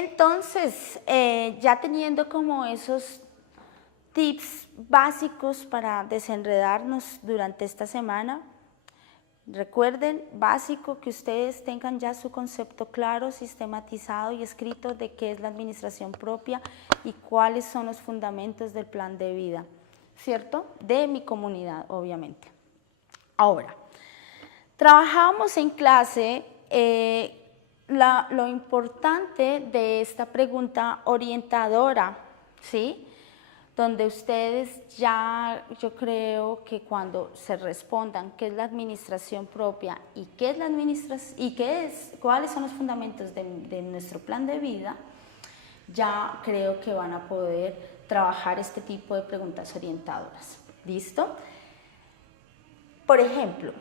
Entonces, ya teniendo como esos tips básicos para desenredarnos durante esta semana, recuerden, básico, que ustedes tengan ya su concepto claro, sistematizado y escrito de qué es la administración propia y cuáles son los fundamentos del plan de vida, ¿cierto? De mi comunidad, obviamente. Ahora, trabajamos en clase lo importante de esta pregunta orientadora, ¿sí? Donde ustedes ya, yo creo que cuando se respondan qué es la administración propia y qué es la cuáles son los fundamentos de nuestro plan de vida, ya creo que van a poder trabajar este tipo de preguntas orientadoras. ¿Listo? Por ejemplo,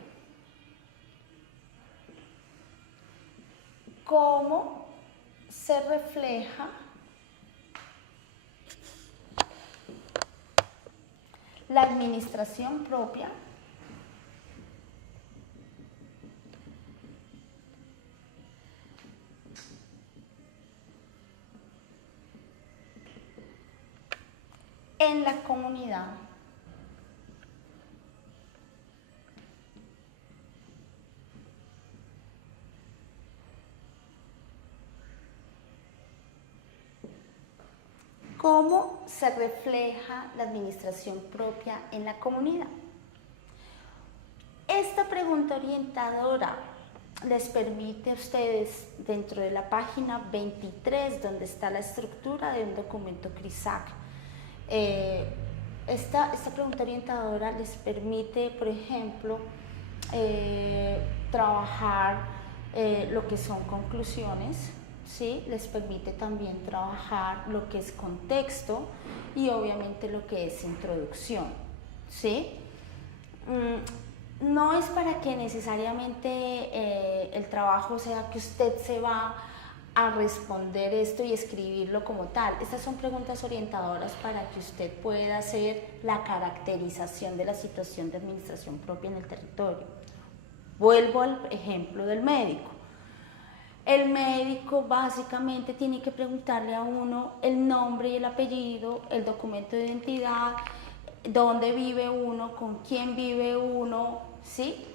¿cómo se refleja la administración propia en la comunidad? ¿Cómo se refleja la administración propia en la comunidad? Esta pregunta orientadora les permite a ustedes, dentro de la página 23, donde está la estructura de un documento CRISAC, esta pregunta orientadora les permite, por ejemplo, trabajar lo que son conclusiones, ¿sí? Les permite también trabajar lo que es contexto y obviamente lo que es introducción, ¿sí? No es para que necesariamente el trabajo sea que usted se va a responder esto y escribirlo como tal. Estas son preguntas orientadoras para que usted pueda hacer la caracterización de la situación de administración propia en el territorio. Vuelvo al ejemplo del médico. El médico básicamente tiene que preguntarle a uno el nombre y el apellido, el documento de identidad, dónde vive uno, con quién vive uno, ¿sí?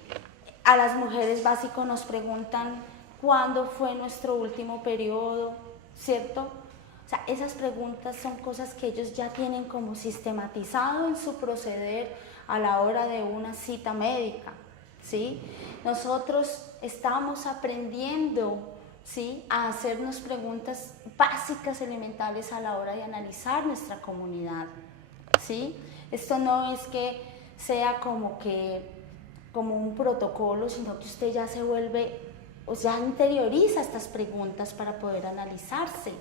A las mujeres básico nos preguntan cuándo fue nuestro último periodo, ¿cierto? O sea, esas preguntas son cosas que ellos ya tienen como sistematizado en su proceder a la hora de una cita médica, ¿sí? Nosotros estamos aprendiendo, ¿sí?, a hacernos preguntas básicas, elementales a la hora de analizar nuestra comunidad, ¿sí? Esto no es que sea como un protocolo, sino que usted ya se vuelve, o sea, interioriza estas preguntas para poder analizarse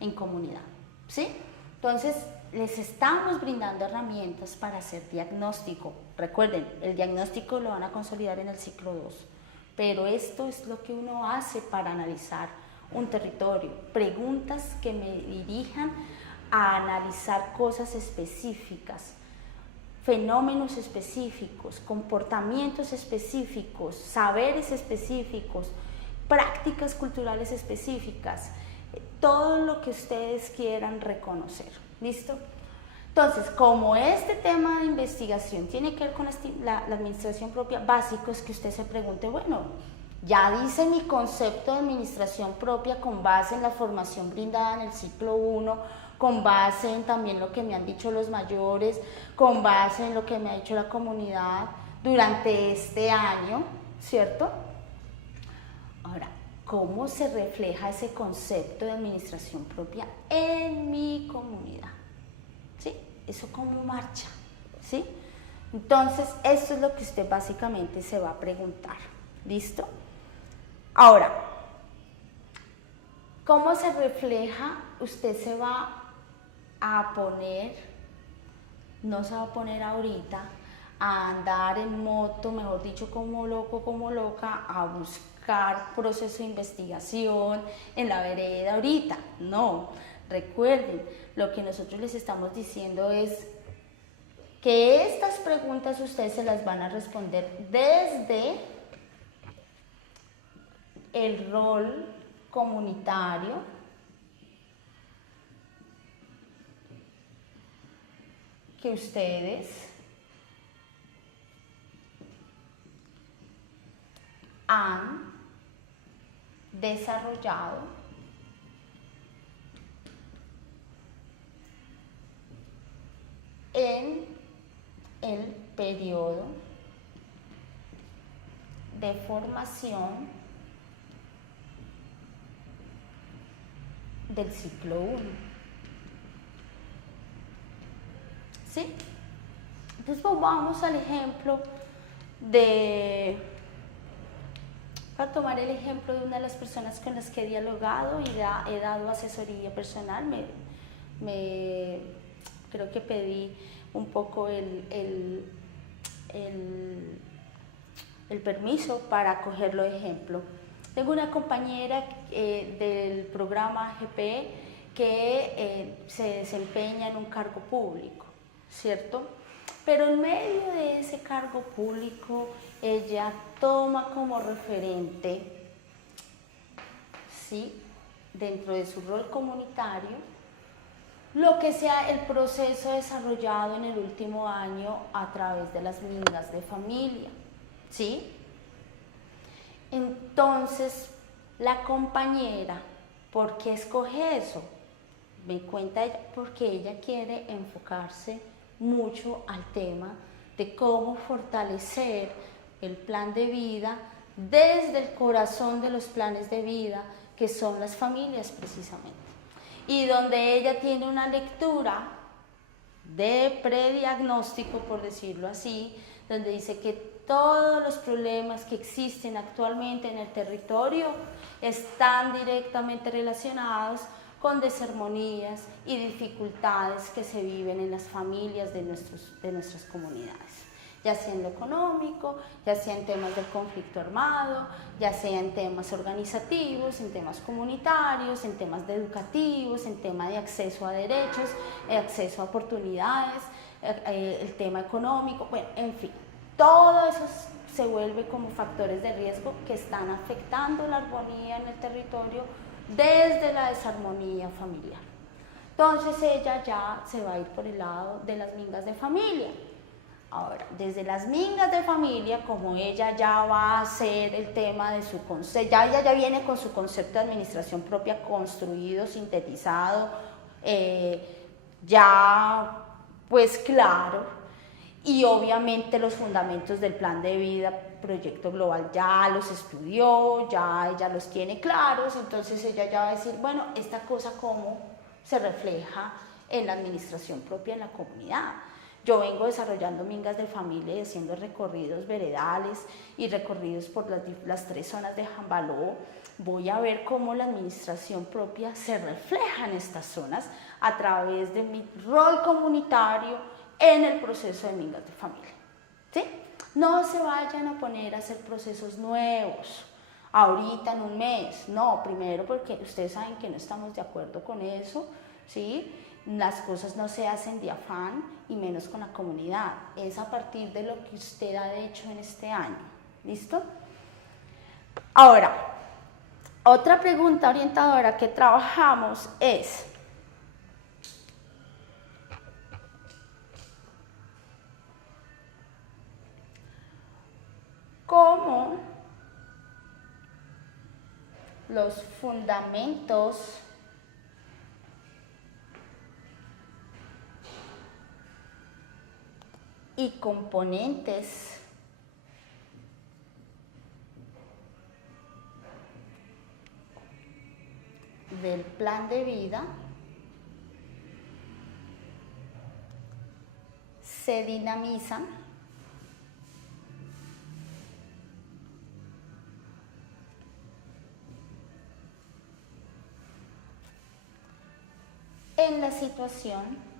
en comunidad, ¿sí? Entonces, les estamos brindando herramientas para hacer diagnóstico. Recuerden, el diagnóstico lo van a consolidar en el ciclo 2, pero esto es lo que uno hace para analizar un territorio. Preguntas que me dirijan a analizar cosas específicas, fenómenos específicos, comportamientos específicos, saberes específicos, prácticas culturales específicas, todo lo que ustedes quieran reconocer. ¿Listo? Entonces, como este tema de investigación tiene que ver con la administración propia, básico es que usted se pregunte, bueno, ya dice mi concepto de administración propia con base en la formación brindada en el ciclo 1, con base en también lo que me han dicho los mayores, con base en lo que me ha dicho la comunidad durante este año, ¿cierto? Ahora, ¿cómo se refleja ese concepto de administración propia en mi comunidad? ¿Sí? ¿Eso cómo marcha? ¿Sí? Entonces, esto es lo que usted básicamente se va a preguntar. ¿Listo? Ahora, ¿cómo se refleja? Usted se va a poner, no se va a poner ahorita a andar en moto, mejor dicho, como loco, como loca, a buscar proceso de investigación en la vereda ahorita. No, recuerden, lo que nosotros les estamos diciendo es que estas preguntas ustedes se las van a responder desde el rol comunitario, que ustedes han desarrollado en el periodo de formación del ciclo 1. ¿Sí? Entonces pues vamos al ejemplo para tomar el ejemplo de una de las personas con las que he dialogado y he dado asesoría personal. Creo que pedí un poco el permiso para cogerlo de ejemplo. Tengo una compañera del programa GP que se desempeña en un cargo público, ¿cierto? Pero en medio de ese cargo público, ella toma como referente, ¿sí?, dentro de su rol comunitario, lo que sea el proceso desarrollado en el último año a través de las mingas de familia, ¿sí? Entonces, la compañera, ¿por qué escoge eso? Me cuenta ella, porque ella quiere enfocarse mucho al tema de cómo fortalecer el plan de vida desde el corazón de los planes de vida, que son las familias precisamente. Y donde ella tiene una lectura de prediagnóstico, por decirlo así, donde dice que todos los problemas que existen actualmente en el territorio están directamente relacionados con desarmonías y dificultades que se viven en las familias de nuestras comunidades, ya sea en lo económico, ya sea en temas del conflicto armado, ya sea en temas organizativos, en temas comunitarios, en temas educativos, en tema de acceso a derechos, acceso a oportunidades, el tema económico, bueno, en fin, todo eso se vuelve como factores de riesgo que están afectando la armonía en el territorio desde la desarmonía familiar. Entonces ella ya se va a ir por el lado de las mingas de familia. Ahora, desde las mingas de familia, como ella ya va a hacer el tema de su concepto, ella ya viene con su concepto de administración propia construido, sintetizado, ya pues claro, y obviamente los fundamentos del plan de vida, proyecto global, ya los estudió, ya ella los tiene claros, entonces ella ya va a decir, bueno, esta cosa cómo se refleja en la administración propia en la comunidad. Yo vengo desarrollando mingas de familia y haciendo recorridos veredales y recorridos por las 3 zonas de Jambaló. Voy a ver cómo la administración propia se refleja en estas zonas a través de mi rol comunitario en el proceso de mingas de familia, ¿sí? No se vayan a poner a hacer procesos nuevos ahorita en un mes, no, primero porque ustedes saben que no estamos de acuerdo con eso, ¿sí? Las cosas no se hacen de afán y menos con la comunidad, es a partir de lo que usted ha hecho en este año, ¿listo? Ahora, otra pregunta orientadora que trabajamos es: ¿cómo los fundamentos y componentes del plan de vida se dinamizan en la situación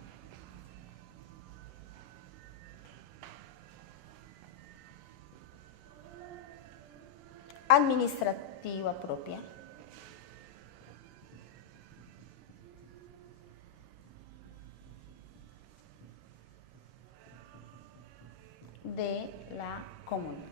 administrativa propia de la comunidad?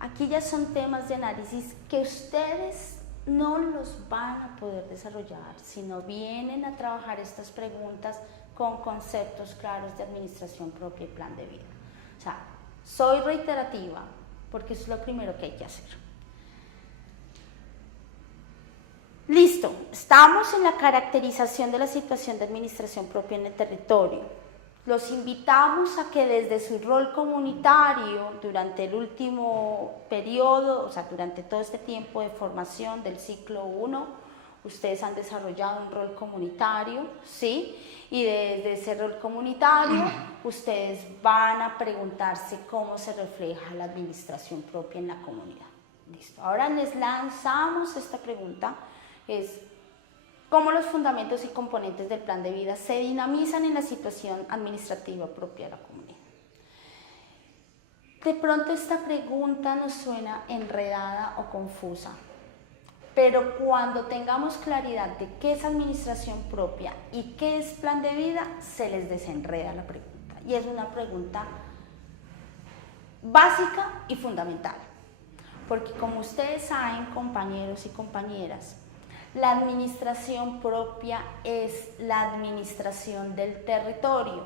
Aquí ya son temas de análisis que ustedes no los van a poder desarrollar si no vienen a trabajar estas preguntas con conceptos claros de administración propia y plan de vida. O sea, soy reiterativa porque eso es lo primero que hay que hacer. Listo, estamos en la caracterización de la situación de administración propia en el territorio. Los invitamos a que desde su rol comunitario, durante el último periodo, o sea, durante todo este tiempo de formación del ciclo 1, ustedes han desarrollado un rol comunitario, ¿sí? Y desde ese rol comunitario, ustedes van a preguntarse cómo se refleja la administración propia en la comunidad. Listo, ahora les lanzamos esta pregunta, es cómo los fundamentos y componentes del plan de vida se dinamizan en la situación administrativa propia de la comunidad. De pronto esta pregunta nos suena enredada o confusa, pero cuando tengamos claridad de qué es administración propia y qué es plan de vida, se les desenreda la pregunta. Y es una pregunta básica y fundamental, porque como ustedes saben, compañeros y compañeras, la administración propia es la administración del territorio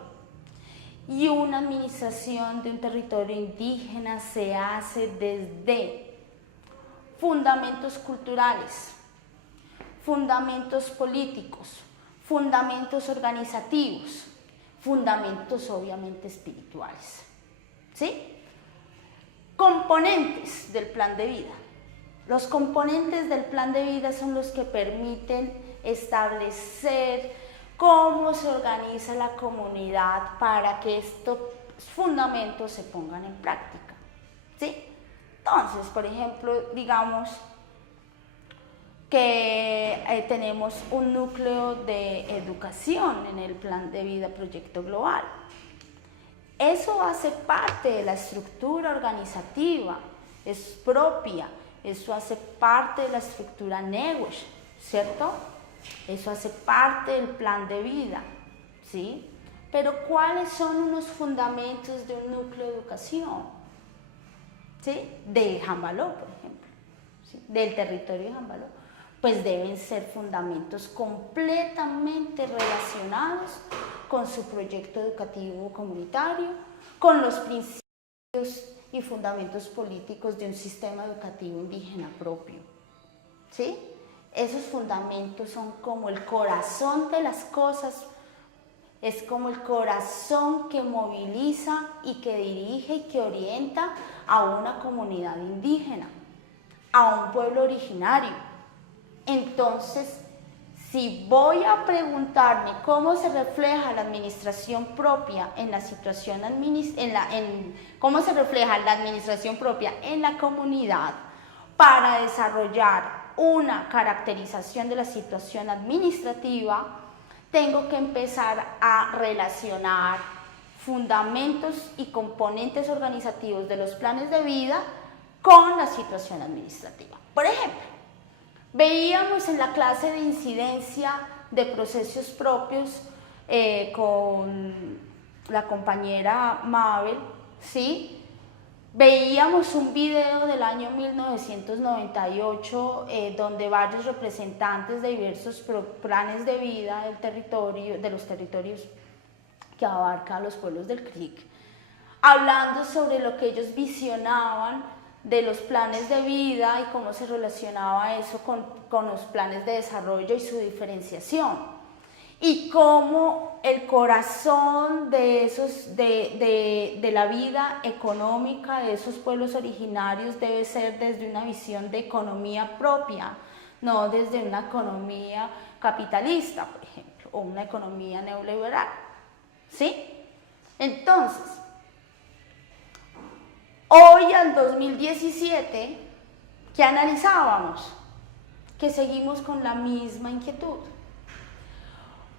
y una administración de un territorio indígena se hace desde fundamentos culturales, fundamentos políticos, fundamentos organizativos, fundamentos obviamente espirituales, ¿sí? Componentes del plan de vida. Los componentes del plan de vida son los que permiten establecer cómo se organiza la comunidad para que estos fundamentos se pongan en práctica, ¿sí? Entonces, por ejemplo, digamos que tenemos un núcleo de educación en el plan de vida Proyecto Global. Eso hace parte de la estructura organizativa, es propia. Eso hace parte de la estructura NEWESH, ¿cierto? Eso hace parte del plan de vida, ¿sí? Pero ¿cuáles son unos fundamentos de un núcleo de educación? ¿Sí? De Jambaló, por ejemplo, ¿sí? Del territorio de Jambaló. Pues deben ser fundamentos completamente relacionados con su proyecto educativo comunitario, con los principios y fundamentos políticos de un sistema educativo indígena propio, ¿sí? Esos fundamentos son como el corazón de las cosas, es como el corazón que moviliza y que dirige y que orienta a una comunidad indígena, a un pueblo originario. Entonces, si voy a preguntarme cómo se refleja la administración propia en la situación cómo se refleja la administración propia en la comunidad para desarrollar una caracterización de la situación administrativa, tengo que empezar a relacionar fundamentos y componentes organizativos de los planes de vida con la situación administrativa. Por ejemplo, veíamos en la clase de incidencia de procesos propios con la compañera Mabel, ¿sí? Veíamos un video del año 1998 donde varios representantes de diversos planes de vida del territorio, de los territorios que abarcan los pueblos del CRIC, hablando sobre lo que ellos visionaban de los planes de vida y cómo se relacionaba eso con los planes de desarrollo y su diferenciación. Y cómo el corazón de la vida económica de esos pueblos originarios debe ser desde una visión de economía propia, no desde una economía capitalista, por ejemplo, o una economía neoliberal, ¿sí? Entonces, hoy al 2017, ¿qué analizábamos? Que seguimos con la misma inquietud.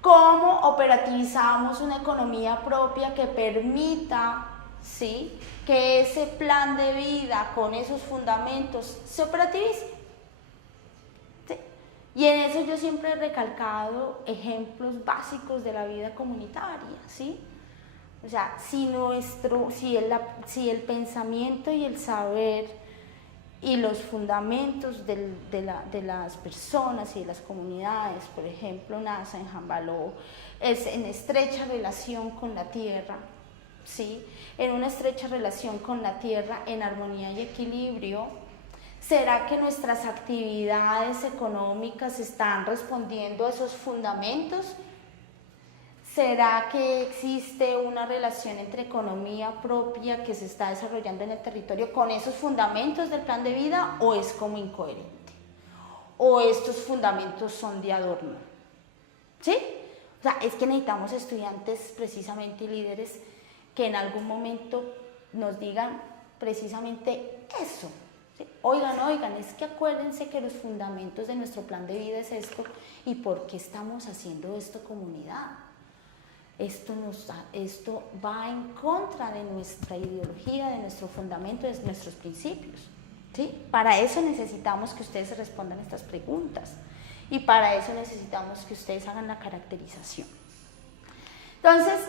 ¿Cómo operativizamos una economía propia que permita, ¿sí?, que ese plan de vida con esos fundamentos se operativice? ¿Sí? Y en eso yo siempre he recalcado ejemplos básicos de la vida comunitaria, ¿sí? O sea, si el pensamiento y el saber y los fundamentos de las personas y de las comunidades, por ejemplo, NASA en Jambaló, es en estrecha relación con la tierra, ¿sí? En una estrecha relación con la tierra, en armonía y equilibrio. ¿Será que nuestras actividades económicas están respondiendo a esos fundamentos? ¿Será que existe una relación entre economía propia que se está desarrollando en el territorio con esos fundamentos del plan de vida, o es como incoherente? ¿O estos fundamentos son de adorno? ¿Sí? O sea, es que necesitamos estudiantes precisamente y líderes que en algún momento nos digan precisamente eso. ¿Sí? Oigan, es que acuérdense que los fundamentos de nuestro plan de vida es esto, y por qué estamos haciendo esto comunidad. Esto va en contra de nuestra ideología, de nuestro fundamento, de nuestros principios, ¿sí? Para eso necesitamos que ustedes respondan estas preguntas, y para eso necesitamos que ustedes hagan la caracterización. Entonces,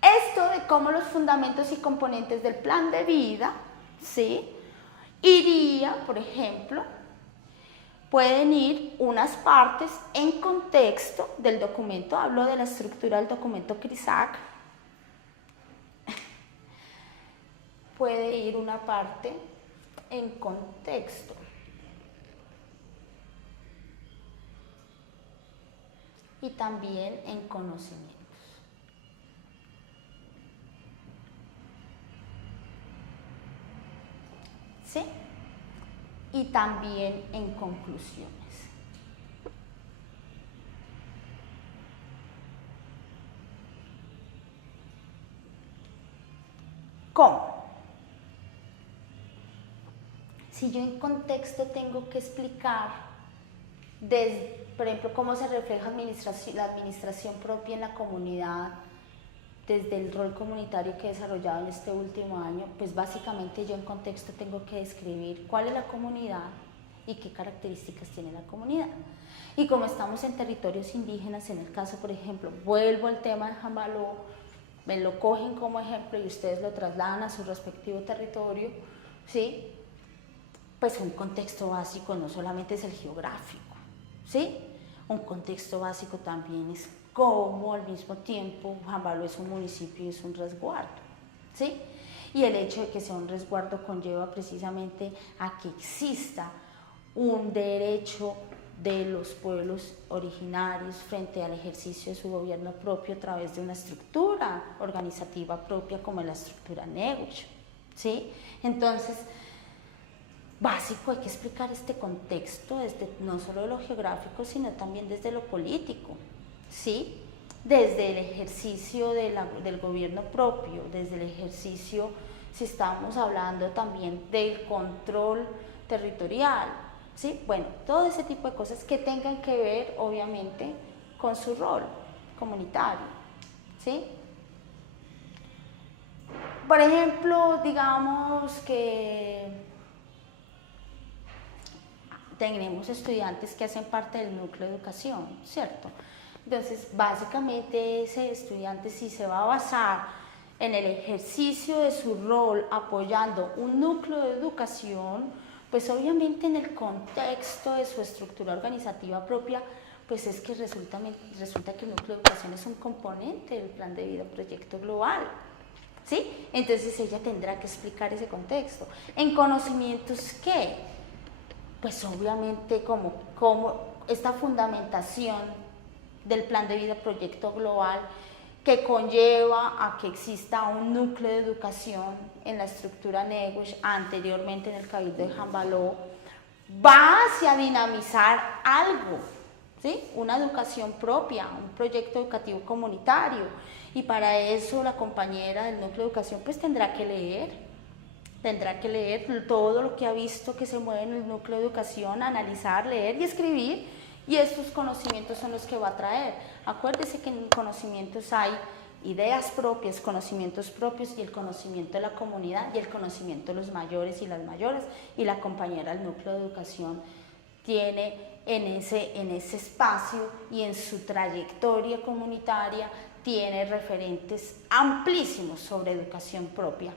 esto de cómo los fundamentos y componentes del plan de vida, ¿sí? Iría, por ejemplo, pueden ir unas partes en contexto del documento, hablo de la estructura del documento CRISAC, puede ir una parte en contexto y también en conocimientos. ¿Sí? Y también en conclusiones. ¿Cómo? Si yo en contexto tengo que explicar, por ejemplo, cómo se refleja la administración propia en la comunidad, desde el rol comunitario que he desarrollado en este último año, pues básicamente yo en contexto tengo que describir cuál es la comunidad y qué características tiene la comunidad. Y como estamos en territorios indígenas, en el caso, por ejemplo, vuelvo al tema de Jambaló, me lo cogen como ejemplo y ustedes lo trasladan a su respectivo territorio, ¿sí? Pues un contexto básico no solamente es el geográfico, ¿sí? Un contexto básico también es cómo al mismo tiempo Jambaló es un municipio y es un resguardo, ¿sí? Y el hecho de que sea un resguardo conlleva precisamente a que exista un derecho de los pueblos originarios frente al ejercicio de su gobierno propio a través de una estructura organizativa propia como la estructura Neguich, ¿sí? Entonces, básico, hay que explicar este contexto desde no solo lo geográfico, sino también desde lo político, ¿sí? Desde el ejercicio del gobierno propio, desde el ejercicio, si estamos hablando también del control territorial, ¿sí? Bueno, todo ese tipo de cosas que tengan que ver, obviamente, con su rol comunitario, ¿sí? Por ejemplo, digamos que tenemos estudiantes que hacen parte del núcleo de educación, ¿cierto? Entonces, básicamente ese estudiante, si se va a basar en el ejercicio de su rol apoyando un núcleo de educación, pues obviamente en el contexto de su estructura organizativa propia, pues es que resulta que el núcleo de educación es un componente del plan de vida proyecto global, ¿sí? Entonces ella tendrá que explicar ese contexto. En conocimientos, ¿qué? Pues obviamente como esta fundamentación del plan de vida proyecto global que conlleva a que exista un núcleo de educación en la estructura Neguich, anteriormente en el Cabildo de Jambaló, va hacia dinamizar algo, ¿sí? Una educación propia, un proyecto educativo comunitario, y para eso la compañera del núcleo de educación pues tendrá que leer todo lo que ha visto que se mueve en el núcleo de educación, analizar, leer y escribir, y estos conocimientos son los que va a traer. Acuérdese que en conocimientos hay ideas propias, conocimientos propios, y el conocimiento de la comunidad y el conocimiento de los mayores y las mayores, y la compañera del núcleo de educación tiene en ese espacio y en su trayectoria comunitaria tiene referentes amplísimos sobre educación propia,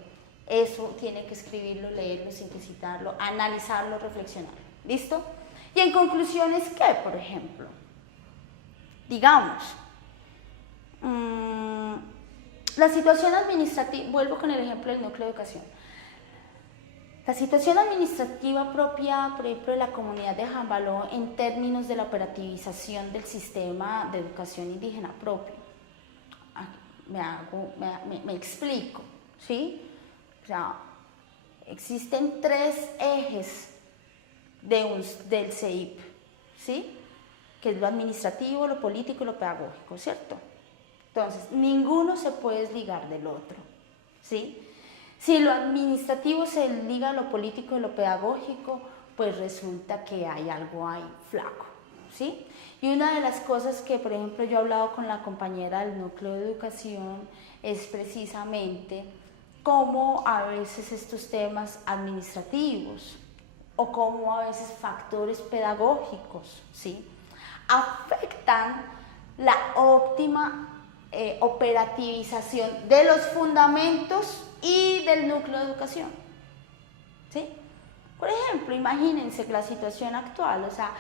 Eso tiene que escribirlo, leerlo, sintetizarlo, analizarlo, reflexionarlo. ¿Listo? Y en conclusiones, ¿qué? Por ejemplo, digamos, la situación administrativa, vuelvo con el ejemplo del núcleo de educación. La situación administrativa propia, por ejemplo, de la comunidad de Jambaló en términos de la operativización del sistema de educación indígena propio. Me explico, ¿sí? O sea, existen 3 ejes del CEIP, ¿sí? Que es lo administrativo, lo político y lo pedagógico, ¿cierto? Entonces, ninguno se puede desligar del otro, ¿sí? Si lo administrativo se liga a lo político y lo pedagógico, pues resulta que hay algo ahí flaco, ¿sí? Y una de las cosas que, por ejemplo, yo he hablado con la compañera del núcleo de educación es precisamente cómo a veces estos temas administrativos o cómo a veces factores pedagógicos, ¿sí? Afectan la óptima operativización de los fundamentos y del núcleo de educación, ¿sí? Por ejemplo, imagínense la situación actual, o sea,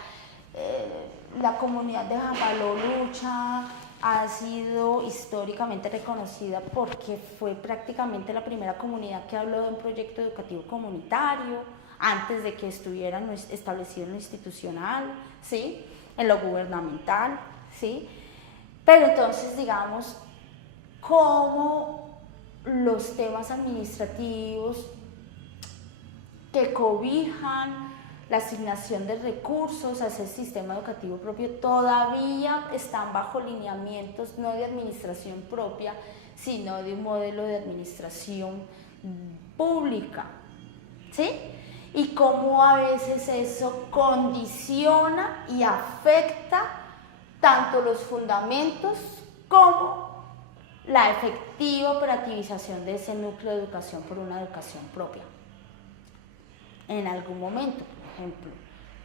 la comunidad de Jambaló Lucha ha sido históricamente reconocida porque fue prácticamente la primera comunidad que habló de un proyecto educativo comunitario antes de que estuviera establecido en lo institucional, ¿sí? En lo gubernamental, ¿sí? Pero entonces, digamos, cómo los temas administrativos que cobijan la asignación de recursos hacia el sistema educativo propio todavía están bajo lineamientos no de administración propia, sino de un modelo de administración pública, ¿sí? Y cómo a veces eso condiciona y afecta tanto los fundamentos como la efectiva operativización de ese núcleo de educación por una educación propia. En algún momento, por ejemplo,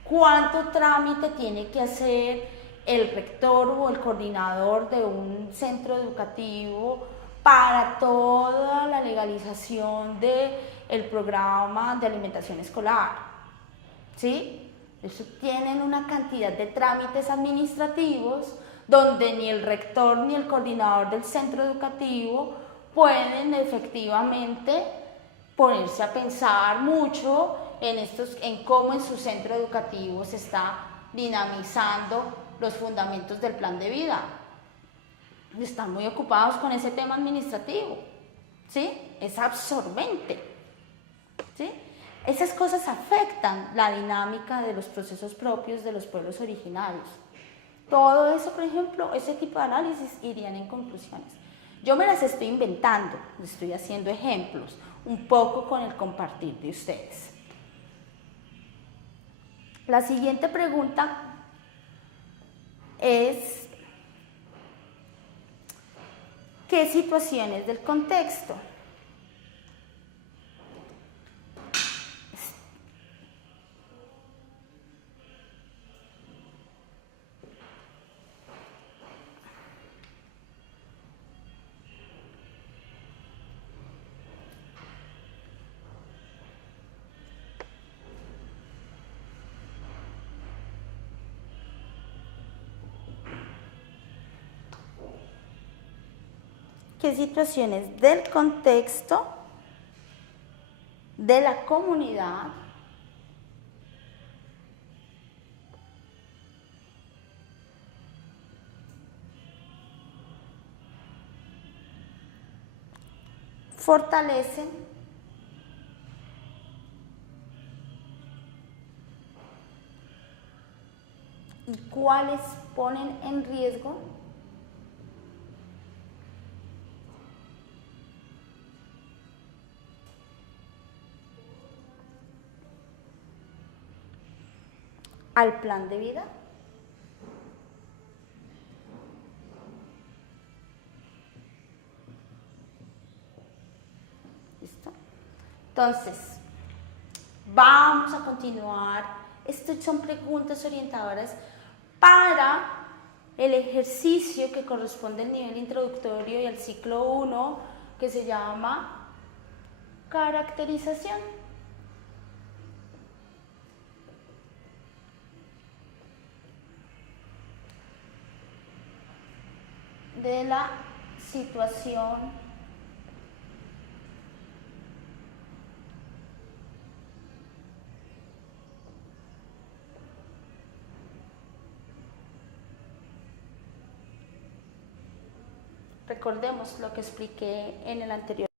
¿cuánto trámite tiene que hacer el rector o el coordinador de un centro educativo para toda la legalización del programa de alimentación escolar? ¿Sí? Eso tienen una cantidad de trámites administrativos donde ni el rector ni el coordinador del centro educativo pueden efectivamente ponerse a pensar mucho en cómo en su centro educativo se está dinamizando los fundamentos del plan de vida. Están muy ocupados con ese tema administrativo, ¿sí? Es absorbente, ¿sí? Esas cosas afectan la dinámica de los procesos propios de los pueblos originarios. Todo eso, por ejemplo, ese tipo de análisis irían en conclusiones. Yo me las estoy inventando, estoy haciendo ejemplos, un poco con el compartir de ustedes. La siguiente pregunta es, ¿qué situaciones del contexto? ¿Qué situaciones del contexto de la comunidad fortalecen y cuáles ponen en riesgo al plan de vida? ¿Listo? Entonces, vamos a continuar. Estas son preguntas orientadoras para el ejercicio que corresponde al nivel introductorio y al ciclo 1, que se llama Caracterización de la situación recordemos lo que expliqué en el anterior